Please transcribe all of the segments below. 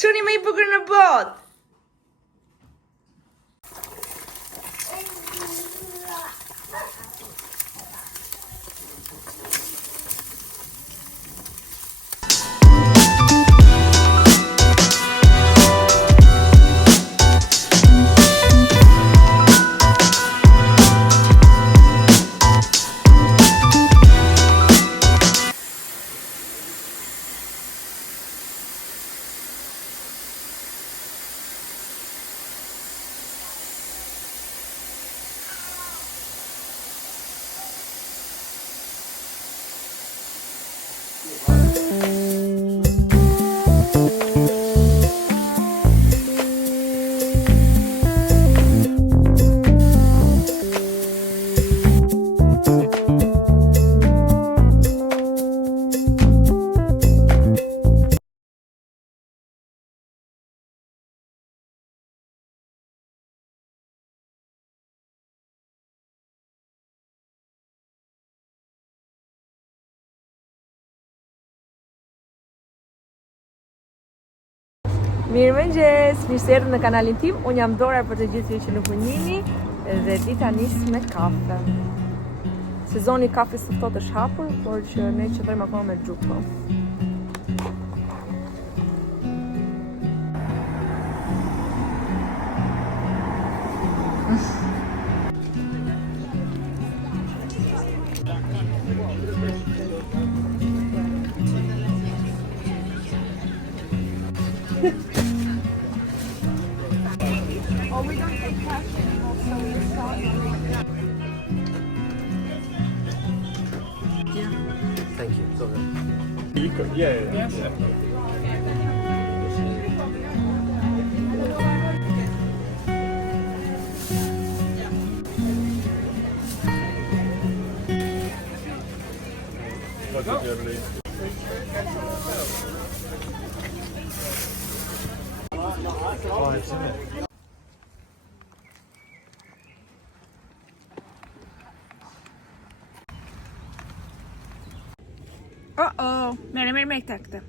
Çuni më i bukur në botë. Mirëmëngjes, mirë se erdhët në kanalin tim. Unë jam Dora për të gjithë që nuk më njihni dhe dita nis me kafe. Sezoni i kafes së ftohtë është hapur, por që ne qëndrojmë akoma me xhupo. Oh, we don't take cash anymore, so we're sorry. Yeah. Thank you. It's all right. You could, yeah. Oh, merre me këta këtë.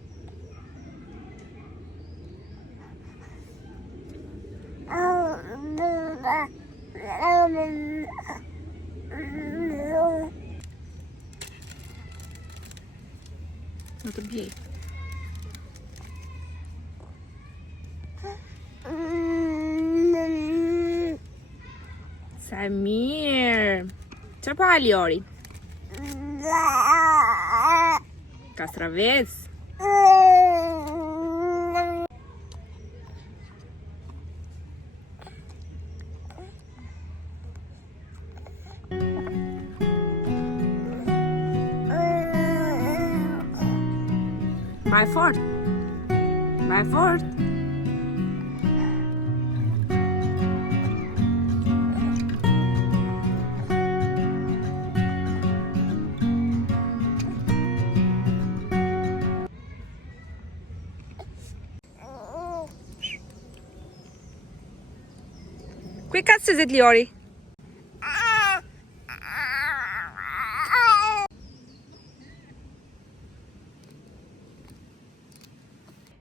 Në të bjej. Sa mirë. Çfarë po hali Ori? Kastravec. Vai fort. Vai fort. Qui cazzo siete Liori?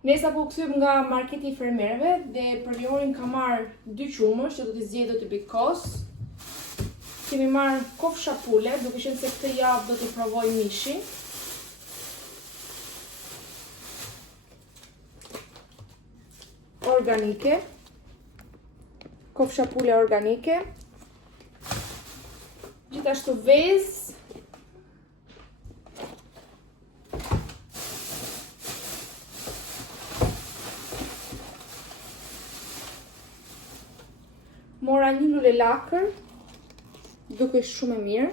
Nesa po kthyem nga marketi i fermerëve dhe për Liorin ka marr 2 qumësh që do t'i zgjidhë të pikos. Kemi marr kofsha pule, duke qenë se këtë javë do t'i provoj mishin. Organike. Kofsha pule organike. Gjithashtu vezë. Mora 1 lule lakër, duke shumë e mirë.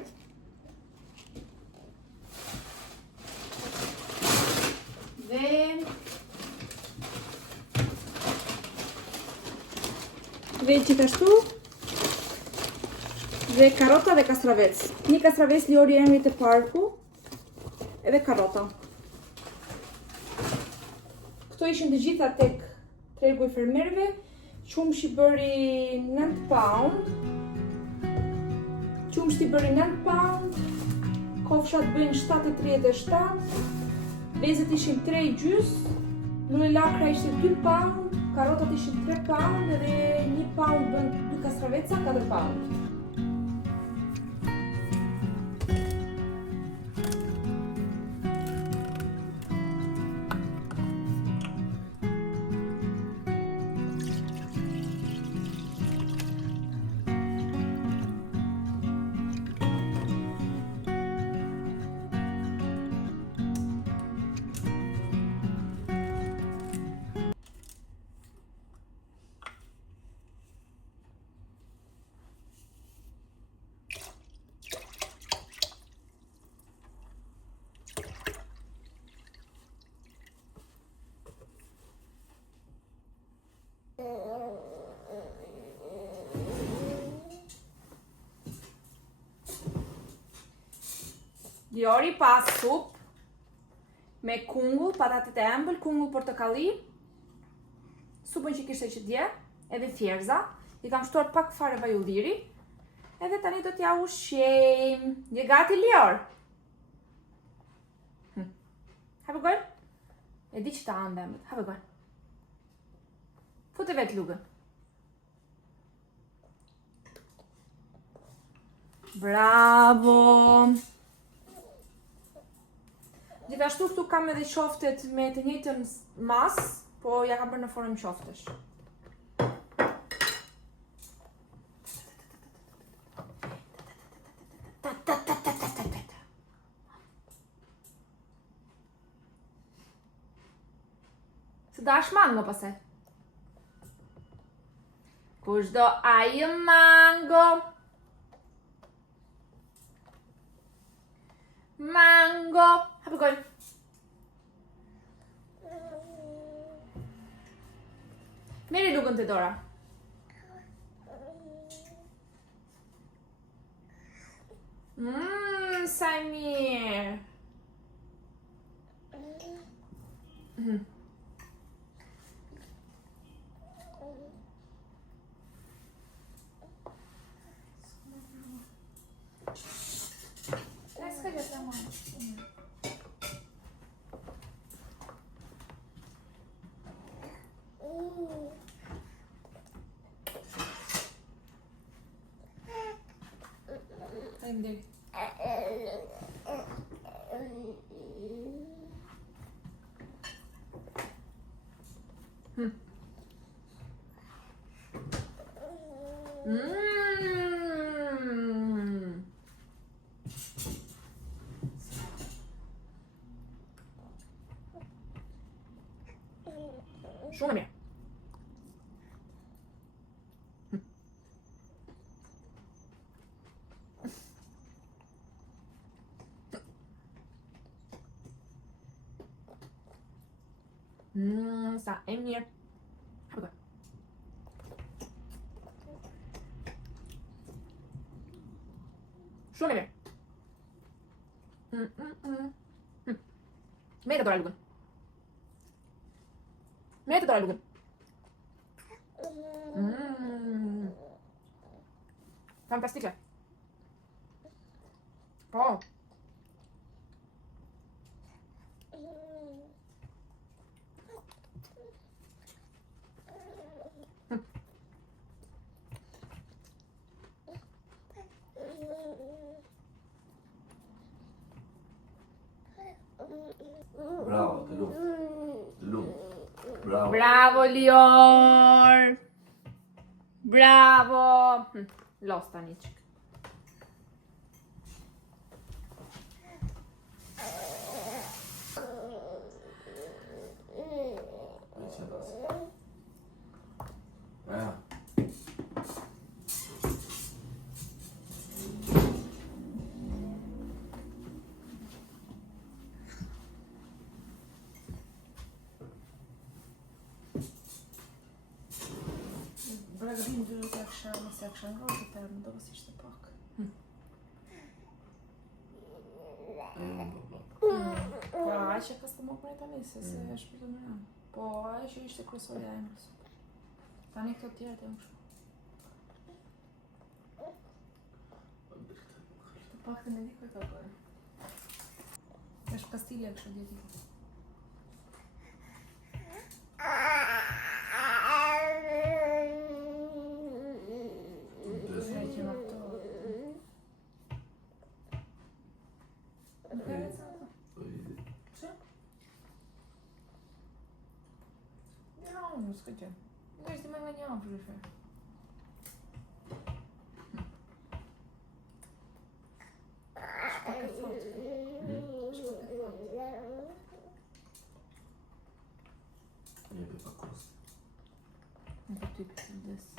Dhe gjithashtu dhe karota dhe kastravec. Një kastravec Liori emri të parku, edhe karota. Këto ishin të gjitha tek tregu i fermerëve. Qumshi bëri 9 pound. Qumshti bëri 9 pound. Kofshat bëjnë 7.37. Vezët ishin 3 gjys. Unë lakra ishte 2 pound, karotat ishin 3 pound edhe 1 pound bën 2 kastraveca, 4 pound. Diori pas sup me kungull, patatet e ëmbël, kungull portokalli, supën që kishte që dje, edhe thjerza, i kam shtuar pak fare vaj ulliri, edhe tani do t'ja ushqejmë. Je gati, Lior? Have a go? E di që ta anë ëmbët, have a go. Fute vetë lugën. Bravo! Gjithashtu këtu kam edhe qoftet me të njëjtën mas, po ja kam bërë në formë qoftesh. Se dash mango pastaj. Kush do ajë mango? Mango! Hapë gojë. Meri lugën të Dora. Sa e mirë. Faleminderit. Shumë mirë. Sa e mirë. Hapë gojë. Shumë e mirë. Merë të Dora lugën. Merë të Dora lugën. Fantastike. Po. Bravo, të lumë. Të lumë. Bravo. Bravo, Lior! Bravo! Los tani qik. Bragabim duhet ja kisha mos ja kisha ngrohtë të më do si ishte pak. Po ai që ka stëmë për tani se është për të mëra. Po ai që ishte kryesorja e mos. Tani këto tjera të më shumë. Të pak të me di këto bërë. Është pastilja kështë djetikë. unë, s'ka gjë. Në ishte me nga një afrë, rëshme. Shpak e thot. Jepi pa kos. Në të ty për të desë.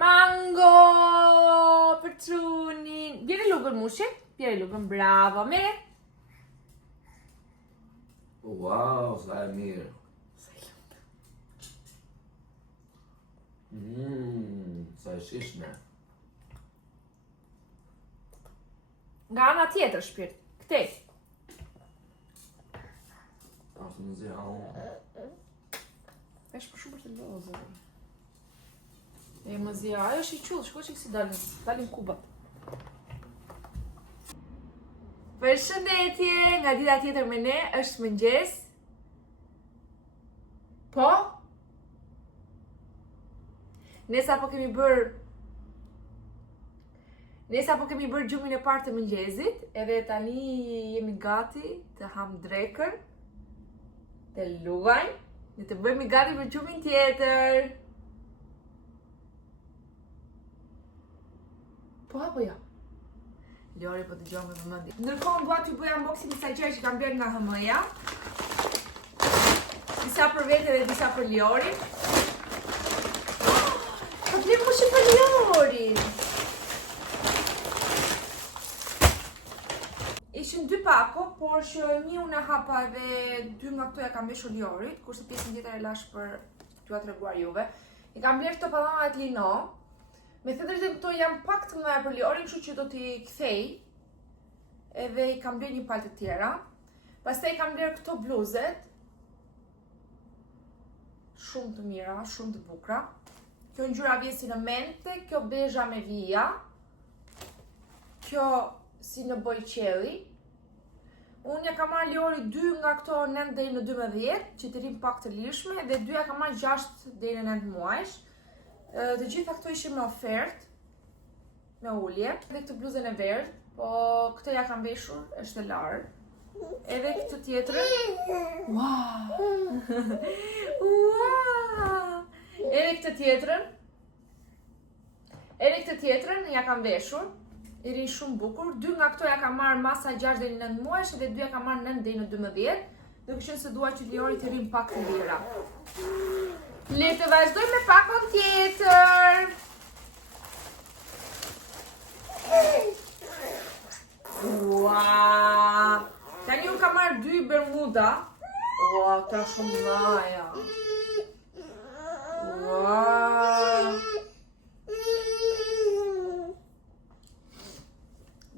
Mango për trunin. Bjeri lugën mushi. Bjeri lugën, bravo. Mere. Wow, sa e mirë. Sa e shishme. Nga ana tjetër shpirt. Këtej. Ashtë në zi, unë. Vesh për shumë për të lozër. E më zia, ajo është i qullë, shko që kësi dalin kubat. Përshëndetje, nga dita tjetër me ne, është mëngjes. Po? Nesa po kemi bërë gjumin e parë të mëngjesit, edhe tani jemi gati të ham drekën, të luajmë, dhe të bëjmë gati për gjumin tjetër. Po apo jo? Liori po të gjohë me vëmëndi. Ndërkohë dua t'ju bëj unboxing disa gjëra që kam blerë nga HM-ja. Disa për vete dhe disa për Liorin. Ka blerë mushi për Liorin! Ishin 2 pako, por që një unë e hapa dhe 2 nga këto ja kam veshur Liorit, kurse pjesën tjetër e lash për t'ju treguar juve. I kam blerë këto pallamat lino. Me thënë drejtën këto janë pak të mëdha për Liorin, kështu që do t'i kthej. Edhe i kam blerë një palë të tjera. Pastaj kam blerë këto bluzet. Shumë të mira, shumë të bukura. Kjo ngjyra vjen si në mente, kjo bezha me vija. Kjo si në bojqelli. Unë ja kam marrë Liori 2 nga këto 9 deri në 12, që të rinë pak të lirshme, dhe 2 ja kam marrë 6 deri në 9 muajsh. Të gjitha këto ishin me ofertë, me ulje. Edhe këtë bluzën e verdh, po këtë ja kam veshur, është e larë. Edhe këtë tjetrën. Wow! Wow! Edhe këtë tjetrën ja kam veshur. I rinë shumë bukur. 2 nga këto ja kam marrë masa 6 deri në 9 muajsh, edhe 2 ja kam marrë 9 deri në 12. Duke qenë se dua që Liori të rinë pak të lira. Le të vazhdoj me pakon tjetër. Ua! Tani unë kam marrë 2 bermuda. Ua, këta shumë mëdha. Ua!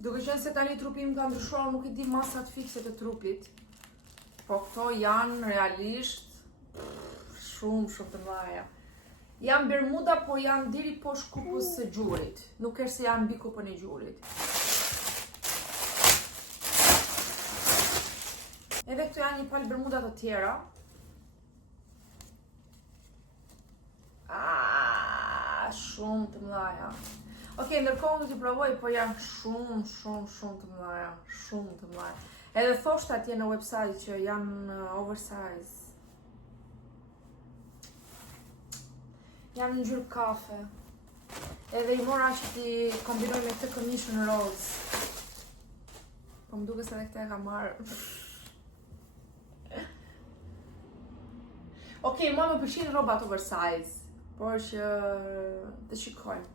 Duke qenë se tani trupi im ka ndryshuar, nuk i di masat fikse të trupit. Po këto janë realisht shumë të mëdha. Janë bermuda, po janë deri poshtë kupës së gjurit. Nuk është se janë mbi kupën e gjurit. Edhe këto janë një palë bermuda të tjera. Shumë të mëdha. Okej, ndërkohë do t'i provoj, po janë shumë të mëdha. Shumë të mëdha. Edhe thoshtë atje në website që janë oversize. Janë në ngjyrë kafe. Edhe i mora që t'i kombinoj me këtë commission rose. Po më duke se edhe këte e ka marrë. Okej, mua më pëlqejnë rrobat oversize. Por që të shikojmë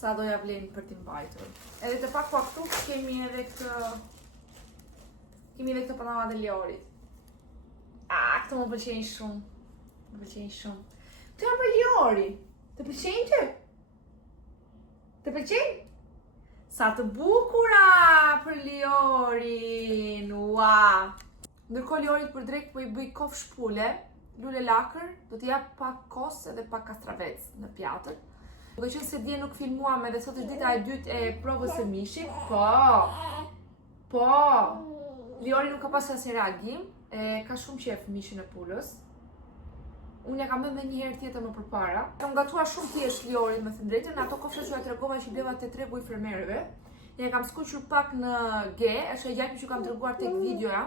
sa do ja vlen për t'i mbajtur. Edhe të pak pa këtu kemi edhe këtë pallamat e Liorit. Këto më pëlqejnë shumë. Këto janë për Liori. Të pëlqejnë ty? Të pëlqejnë? Sa të bukura për Liorin. Ua! Ndërkohë Liorit për drek po i bëj kofë shpule, lule lakër, do t'i jap pak kos edhe pak kastravec në pjatër. Duke qenë se dje nuk filmuam edhe sot është dita e dytë e provës së mishit. Po. Liori nuk ka pasur asnjë reagim, ka shumë qef mishin e pulës. Unë ja kam dhënë edhe një herë tjetër më përpara. Kam gatuar shumë thjesht Liorit me thënë drejtën, ato kofsha që ja tregova që bleva te tregu i fermerëve. Ja kam skuqur pak në G, është gjalpi që kam treguar tek videoja,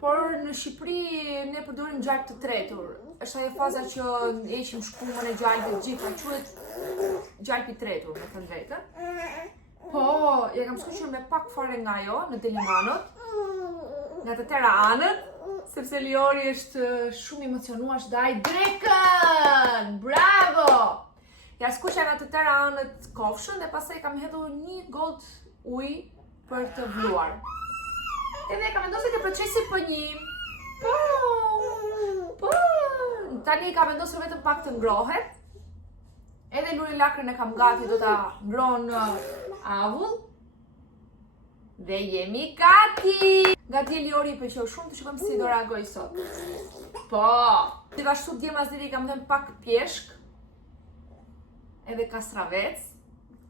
por në Shqipëri ne përdorim gjalp të tretur. Është ajo faza që heqim shkumën e gjalpit gjithë, quhet gjalpi i tretur, me thënë drejtën. Po, ja kam skuqur me pak fare nga ajo në Delimanot, nga të tëra anët, sepse Liori është shumë emocionuar, është daj drekën! Bravo! Ja skuqja nga të tëra anët kofshën dhe pastaj kam hedhur një gotë ujë për të vluar. Edhe kam vendosur të procesi për një. Po. Tani kam vendosur vetëm pak të ngrohet. Edhe luri lakrën e kam gati, do ta ngroh në avull. Dhe jemi gati! Gati Liori i pëlqeu shumë, të shikojmë si do reagoj sot. Po. Gjithashtu dje masderi kam dhënë pak pjeshk. Edhe kastravec.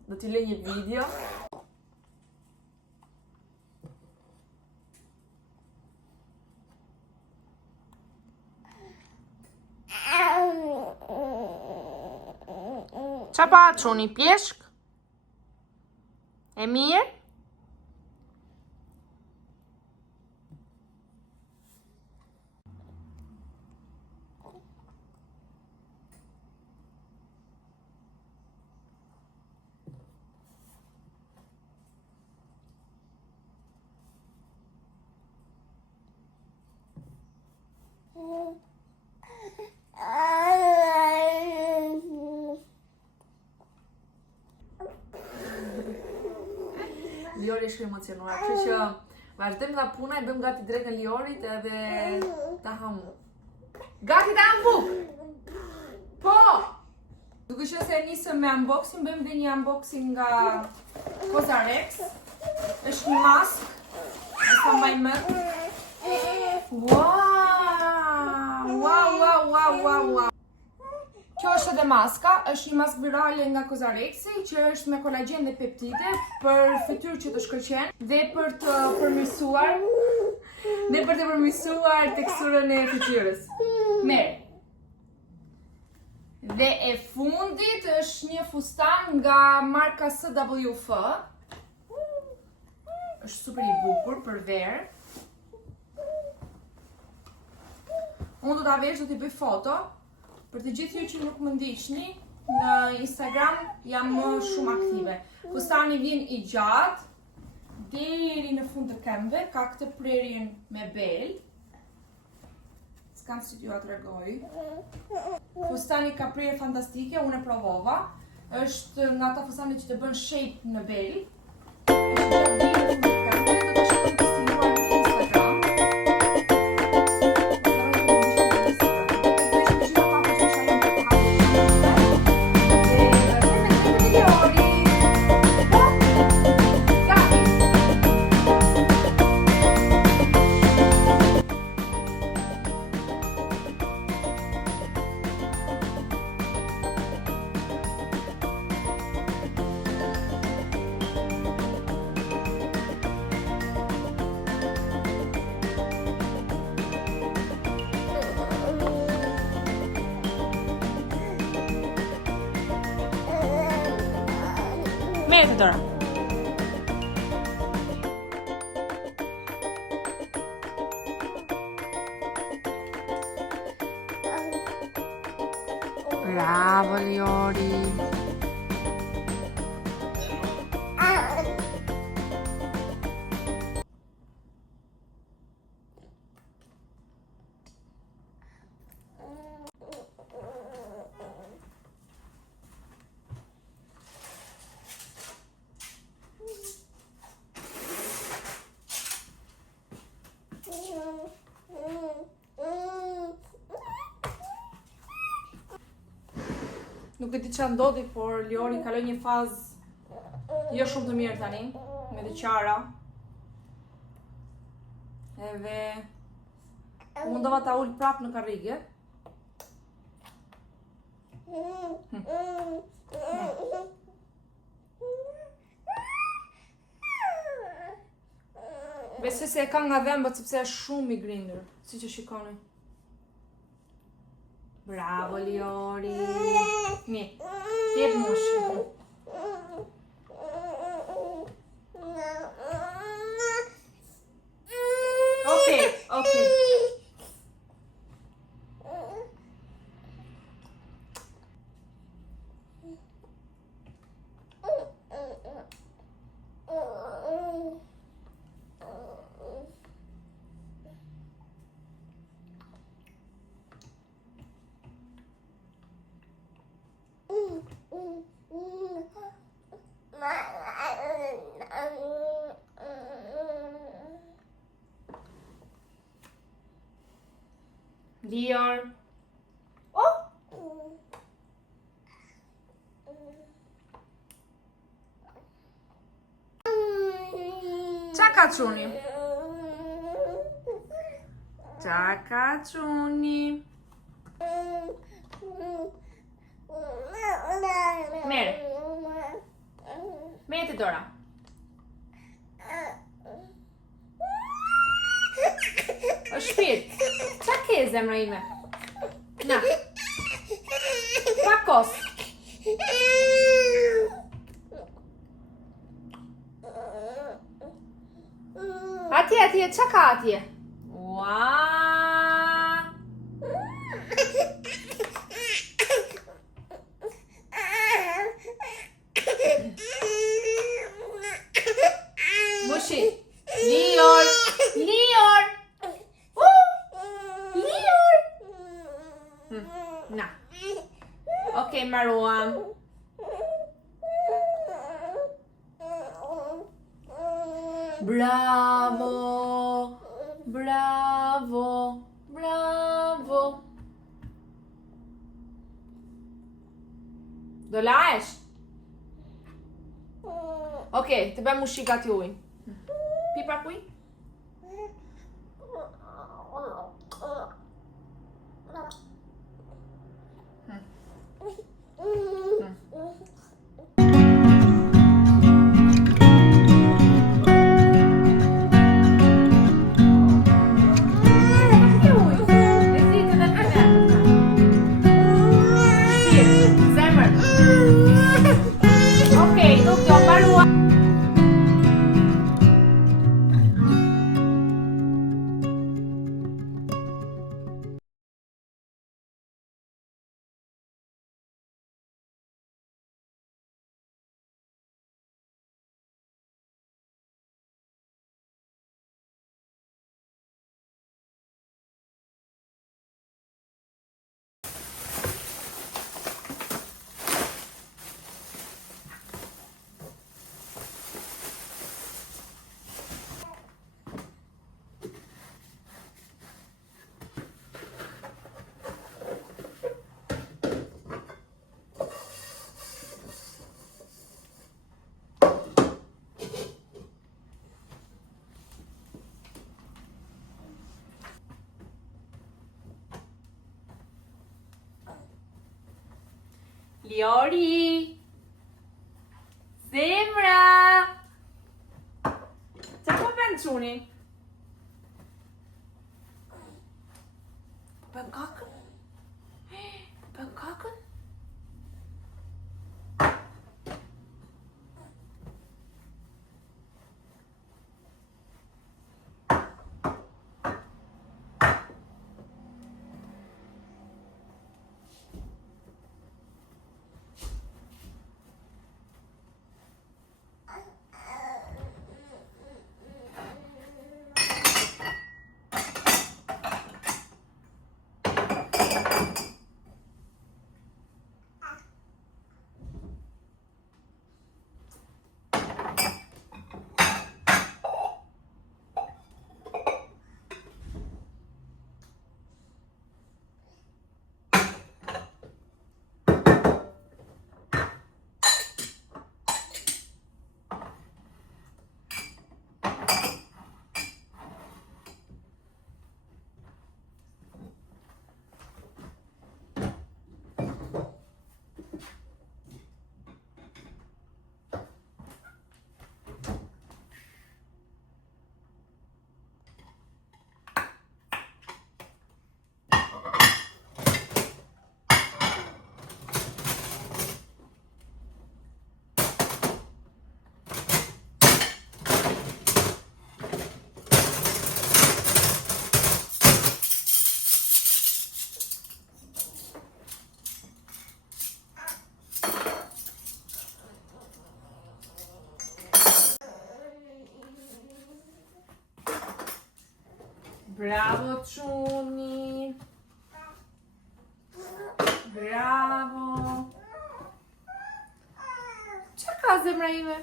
Do t'i lë një video. Qa pa qoni, pjeshk? E mirë? Liori është emocionuar, kështu që vazhdojmë nga puna, e bëjmë gati drekën Liorit edhe ta ham. Gati ta ham buk! Po! Duke qenë se nisëm me unboxing, bëjmë dhe një unboxing nga Kozarex. Është një mask, e sa mbaj mend. Wow! Kjo është edhe maska, është një maskë virale nga Kozarexi, që është me kolagjen dhe peptide për fytyrë që të shkëlqen dhe për të përmirësuar teksturën e fytyrës. Merë. Dhe e fundit është një fustan nga marka SWF. Është super i bukur për verë. Unë do t'a vesh, do t'i bëj foto. Për të gjithë ju që nuk më ndiqni, në Instagram jam më shumë aktive. Fustani vjen i gjatë, deri në fund të këmbëve, ka këtë prerjen me bel. S'kam si t'ju a tregoj. Fustani ka prerje fantastike, unë e provova. Është nga ata fustani që të bën shape në bel. Është gjatë deri në fund të këmbëve, do të shkojmë të stiluar në Instagram. Merë të dora. Bravo Liori. Nuk e di ç'a ndodhi, por Liori kaloi një fazë jo shumë të mirë tani, me të qara. Edhe mundova ta ul prap në karrige. Besoj se e ka nga dhembët sepse është shumë i grindur, siç e shikoni. Bravo, Liori. Mi, jep mushi. Okej. Lior. Oh! Qa ka quni? Mere. Mere të dora. O shpirt, qa ke zemra ime? Na. Pakos. Atje, qa ka atje? Ua. Mushi. Lior. Lior. Na. Okej, Maruam. Bravo. Bravo. Bravo. Do lahesh? Okej, të bëjmë mushi gati ujin. Pi pak ujin? Liori. Zemra. Qa po bën çuni? Bën kakën? Bën kakën? Bravo Çuni. Bravo. Çka ka zemra ime?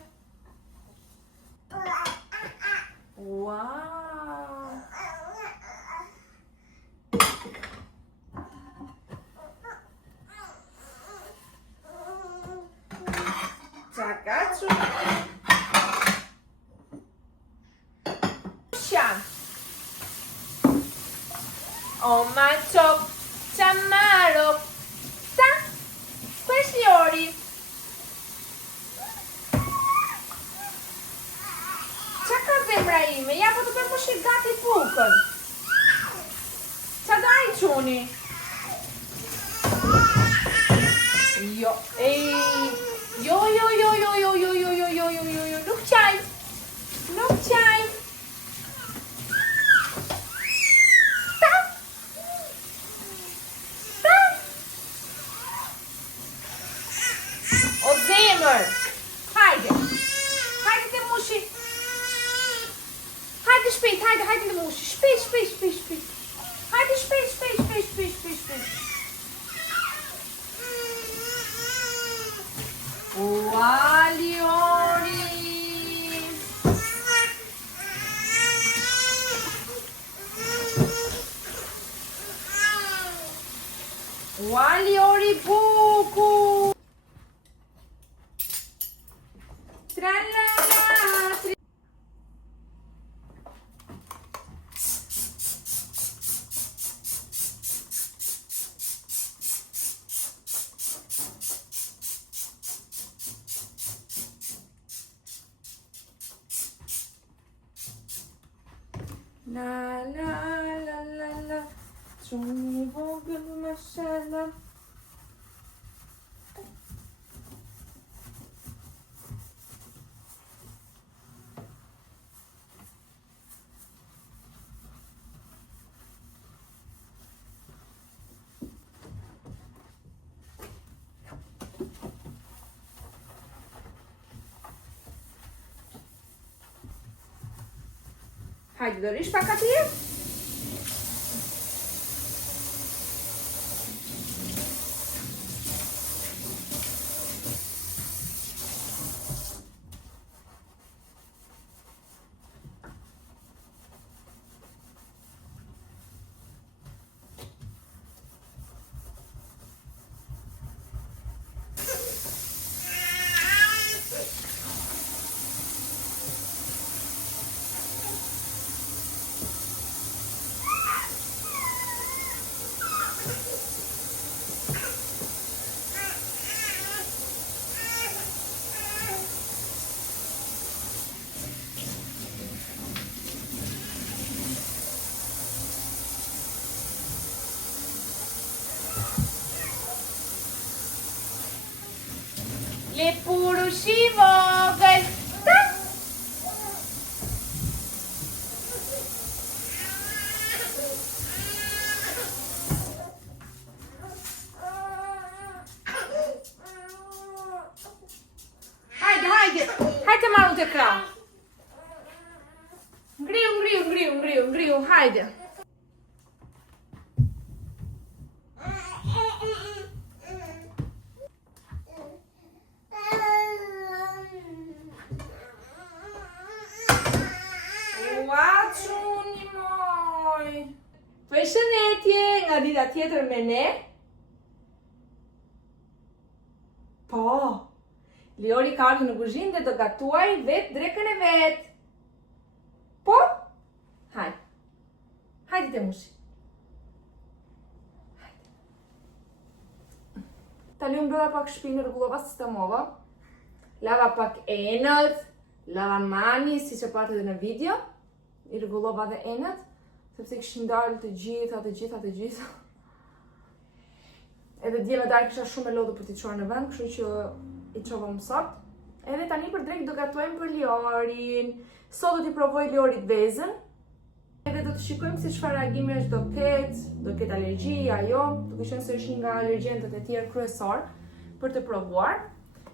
Wow. Çaka Çuni. Şan. Oh my top, Tamaro. Ta. Questioni. Çaka zemra ime, ja po të bëj pushim gati fukën. Qa daj Çuni? Jo, jo, nuk qaj. Nuk qaj. Ta. Ta. O zemër. Hajde. Hajde të mushi. Hajde shpejt, hajde të mushi. Shpejt. Hajde shpejt. Ua, Liori. Ua, Liori buku. Tralala. La. Çuni vogël mashallah. Hajde, dorish pak atje? Le purushi vogël. Ta. Hajde marru të krah. Ngriu, hajde. Ua, Çuni moj. Përshëndetje nga dita tjetër me ne. Po, Liori ka ardhur në kuzhinë dhe do gatuaj vetë drekën e vet. Po? Hajde. Hajde të mushi. Tani unë mbrëlla pak shtëpinë, rregullova sistemova. Lava pak enët, lava mani, si që patë edhe në video. I rregullova dhe enët, sepse kishin dalë të gjitha. Edhe dje me darë kisha shumë e lodhur për t'i çuar në vend, kështu që i çova më sot. Edhe tani për drejt do gatojmë për Liorin. Sot do t'i provoj Liorit vezën. Edhe do të shikojmë se çfarë reagimesh do ketë alergji, ajo, duke qenë se është një nga alergjentët e tjerë kryesor për të provuar.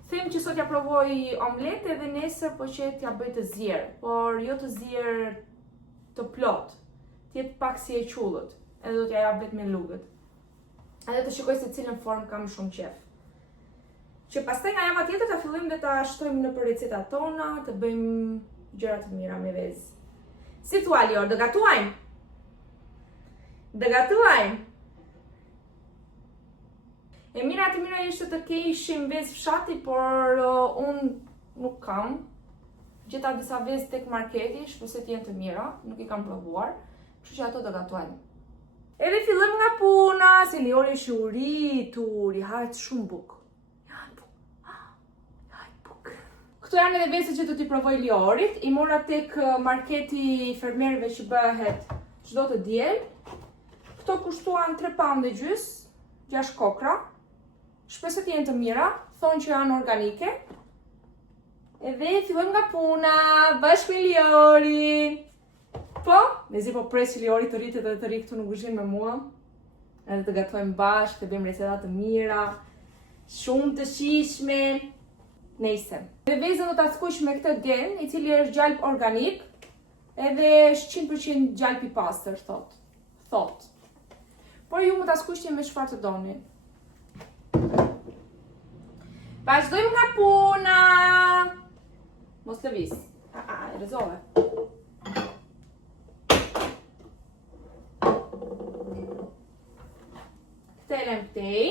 Them që sot ja provoj omlet edhe nesër po që t'ja bëj të zjerë, por jo të zjerë të plot. t'jetë pak si e qullët, edhe do t'ja jap vetëm me lugët. Edhe të shikoj se cilën formë kam shumë qef. Që pastaj nga java tjetër ta fillojmë dhe ta shtojmë në për recetat tona, të bëjmë gjëra të mira me vezë. Si thua Lior, do gatuajmë? Do gatuajmë? E mira ishte të keshim vezë fshati, por unë nuk kam. Gjeta disa vezë tek marketi, shpresoj të jenë të mira, nuk i kam provuar, kështu që ato do gatuajmë. Edhe fillojmë nga puna, se Liori është i uritur, i hajt shumë buk. Këto janë edhe vezët që do t'i provoj Liorit, i mora tek marketi i fermerëve që bëhet çdo të diel. Këto kushtuan 3 pound e gjys, 6 kokra. Shpresoj të jenë të mira, thonë që janë organike. Edhe fillojmë nga puna, bashkë me Liorin. Po, mezi po pres që Liori të rritet dhe të rri këtu në kuzhinë me mua. Edhe të gatojmë bashkë, të bëjmë receta të mira, shumë të shijshme. Nejse. Dhe vezën do ta skuq me këtë gen, i cili është gjalp organik, edhe është 100% gjalp i pastër, thot. Por ju më ta skuqni me çfarë të doni. Vazhdojmë nga puna. Mos lëviz. E rrezove. Këtelem këtej.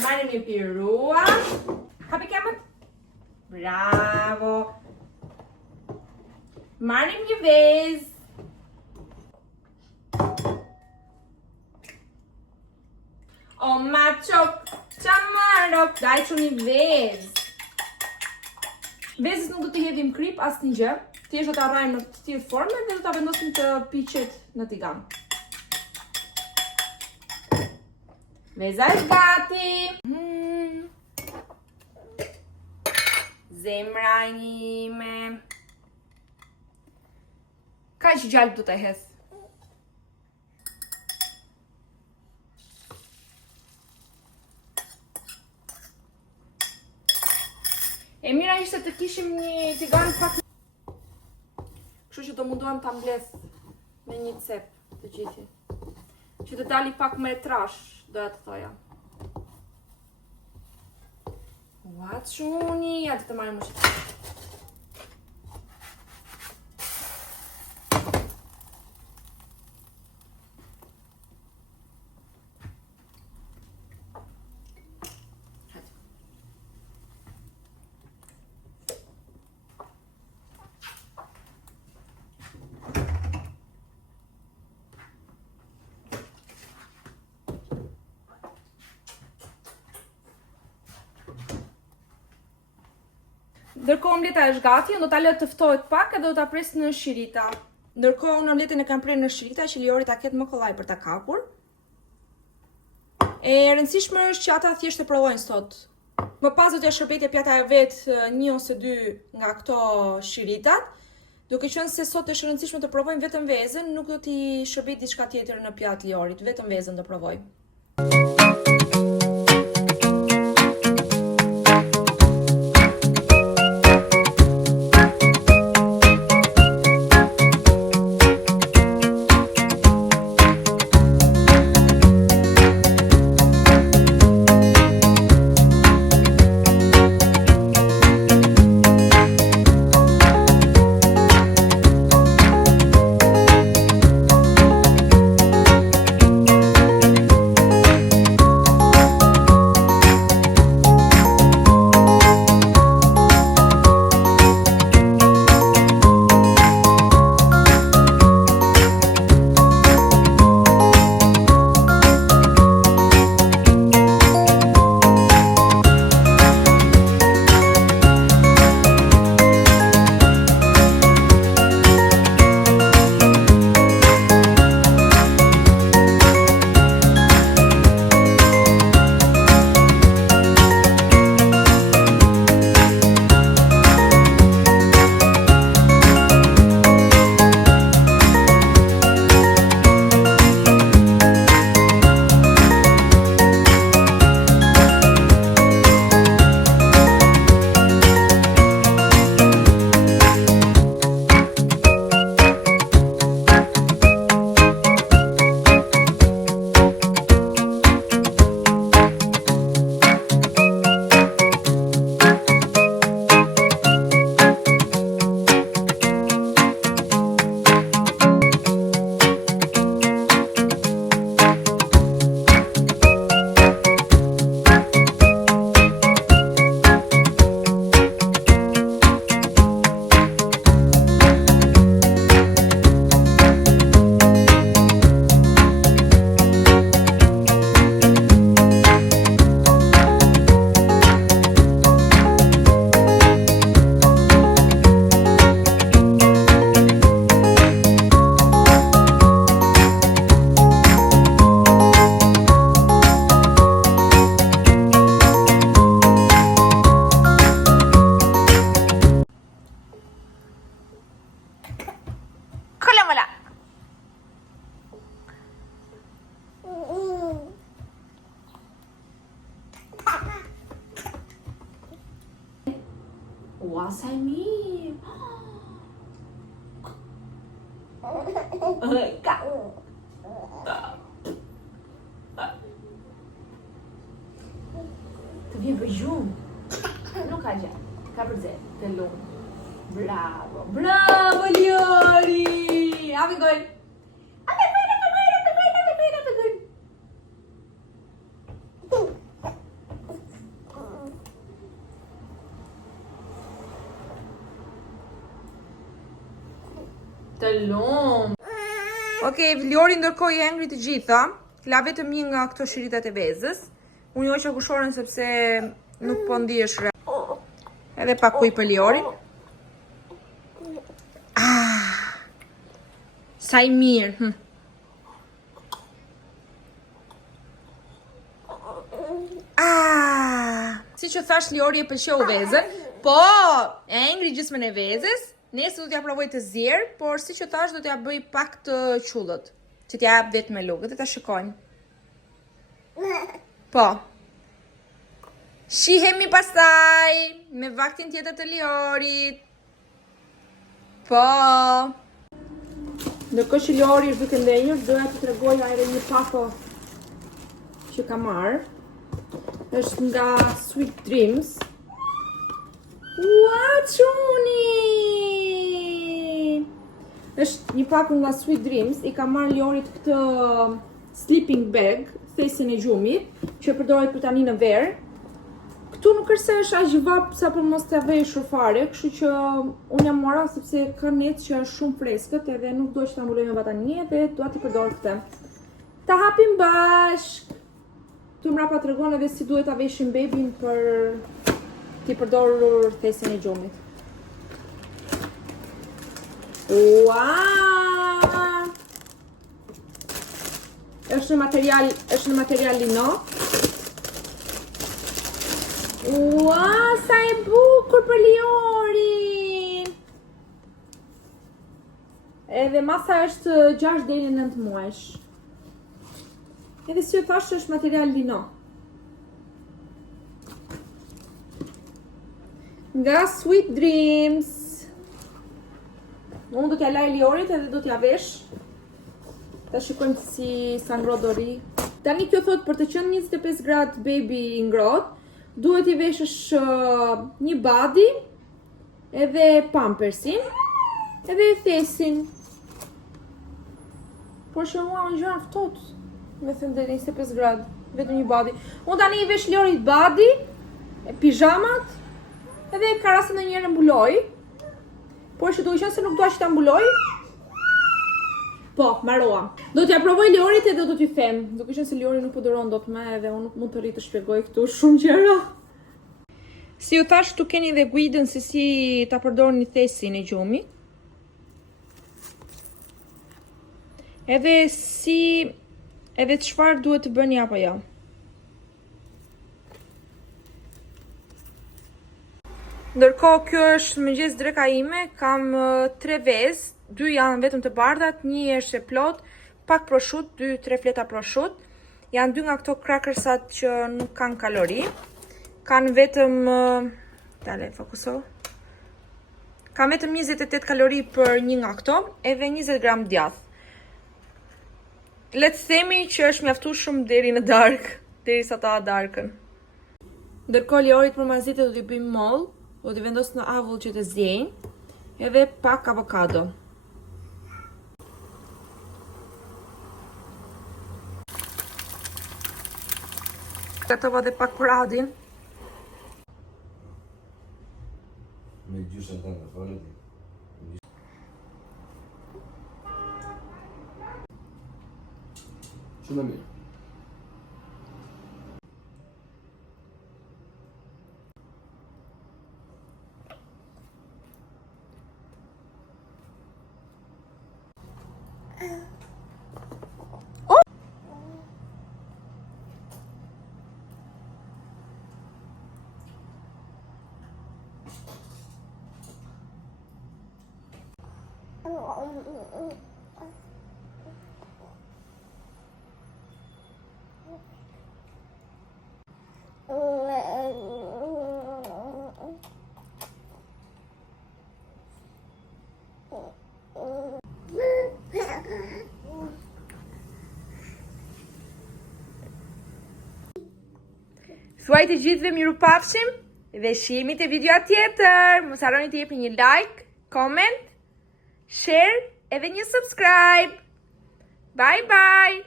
Marrim një pirua. Hapi kemët. Bravo. Marrim një vezë. O maqok, qamarok, daj që një vezë. Vezës nuk do të hedhim krip asë një gjë. Thjesht do të arrajmë në të tillë forme dhe do të vendosim të piqet në tigan. Veza është gati. Zemra ime. Ka që gjallë du të hedh. E mira ishte të kishim një tigan pak. Kështu që do mundohem ta mbledh me një cep të gjithi. Që të dali pak më e trash, doja të thoja. Ua çuni, ja të marrim më shumë. Ndërkohë omleta është gati, unë do ta lë të ftohet pak edhe do ta pres në shirita. Ndërkohë unë omletën e kam prerë në shirita që Liori ta ketë më kollaj për ta kapur. E rëndësishme është që ata thjesht të provojnë sot. Më pas do t'ja shërbetja pjata e vet 1 ose 2 nga këto shiritat. Duke qenë se sot është rëndësishme të provojmë vetëm vezën, nuk do t'i shërbej diçka tjetër në pjatë Liorit, vetëm vezën do provoj. Ua, sa e mirë! Ka! Të vjen për gjumë. Nuk ka gjatë. Ka për zetë. Të lumë. Bravo! Bravo, Liori! Hapi gol! Hapi gol! Të lumë! Okej, Liori ndërkohë i engri të gjitha. La vetëm një nga këto shiritat e vezës. Unë jo që kushorën sepse nuk po ndihesh re. Edhe pak ujë për Liorin. Sa i mirë. Si që thash, Liori e pëlqeu vezën, po e engri gjysmën e vezës. Nesër do t'ja provoj të zjerë, por si që thash do t'ja bëj pak të qullët, që t'ja jap vetë me lugë, dhe ta shikojnë. Po. Shihemi pastaj me vaktin tjetër të Liorit. Po. Ndërkohë që Liori është duke ndenjur, doja të tregoj edhe një pako që ka marrë. Është nga Sweet Dreams. Ua, çuni! Është një pako nga Sweet Dreams, i ka marrë Liorit këtë sleeping bag, thesin e gjumit, që përdoret për tani në verë. Këtu nuk është se është aq vap sa për mos t'ia veshur fare, kështu që unë jam mora sepse ka net që është shumë freskët edhe nuk do që ta mbuloj me batanie dhe dua t'i përdor këtë. Ta hapim bashk. Tu mrapa tregon edhe si duhet ta veshim bebin për t'i përdorur thesin e gjumit. Ua! Është në material lino. Ua, sa e bukur për Liorin! Edhe masa është 6 deri në 9 muajsh. Edhe si ju thashë është material lino. Nga Sweet Dreams. Unë do t'ja laj Liorit edhe do t'ja vesh. Ta shikojmë si sa ngrohtë do ri. Tani kjo thot për të qenë 25 gradë baby i ngrohtë, duhet i veshësh një body, edhe pampersin, edhe thesin. Por që mua në gjëra ftohtë, me thënë deri 25 gradë, vetëm një body. Unë tani i vesh Liorit body, pijamat, edhe karasën e njërë mbuloj. Por që duke qenë se nuk dua që ta mbuloj, po, marroa. Do t'ja provoj Liorit edhe do t'ju them, duke qenë se Liori nuk po duron dot më edhe unë nuk mund të rri të shpjegoj këtu shumë gjëra. Si ju thash, tu keni dhe guidën se si ta përdorni thesin e gjumit. Edhe çfarë duhet të bëni apo jo. Ndërkohë kjo është mëngjes dreka ime, kam 3 vezë, 2 janë vetëm të bardhat, 1 është e plot, pak proshut, 2-3 fleta proshut. Janë 2 nga këto crackersat që nuk kanë kalori. Kanë vetëm fokuso. Kanë vetëm 28 kalori për 1 nga këto, edhe 20 gram djath. Le të themi që është mjaftueshëm deri në darkë, derisa ta darkën. Ndërkohë Liorit për mazite do t'i bëjmë moll, do t'i vendos në avull që të zjejnë, edhe pak avokado. Gatova dhe pak për Adin. Me gjysën tënde, fare ti. Shumë mirë. Thuaj të gjithëve mirupafshim dhe shihemi te videoa tjetër. Mos harroni të jepni një like, comment, share edhe një subscribe. Bye bye.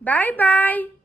Bye bye.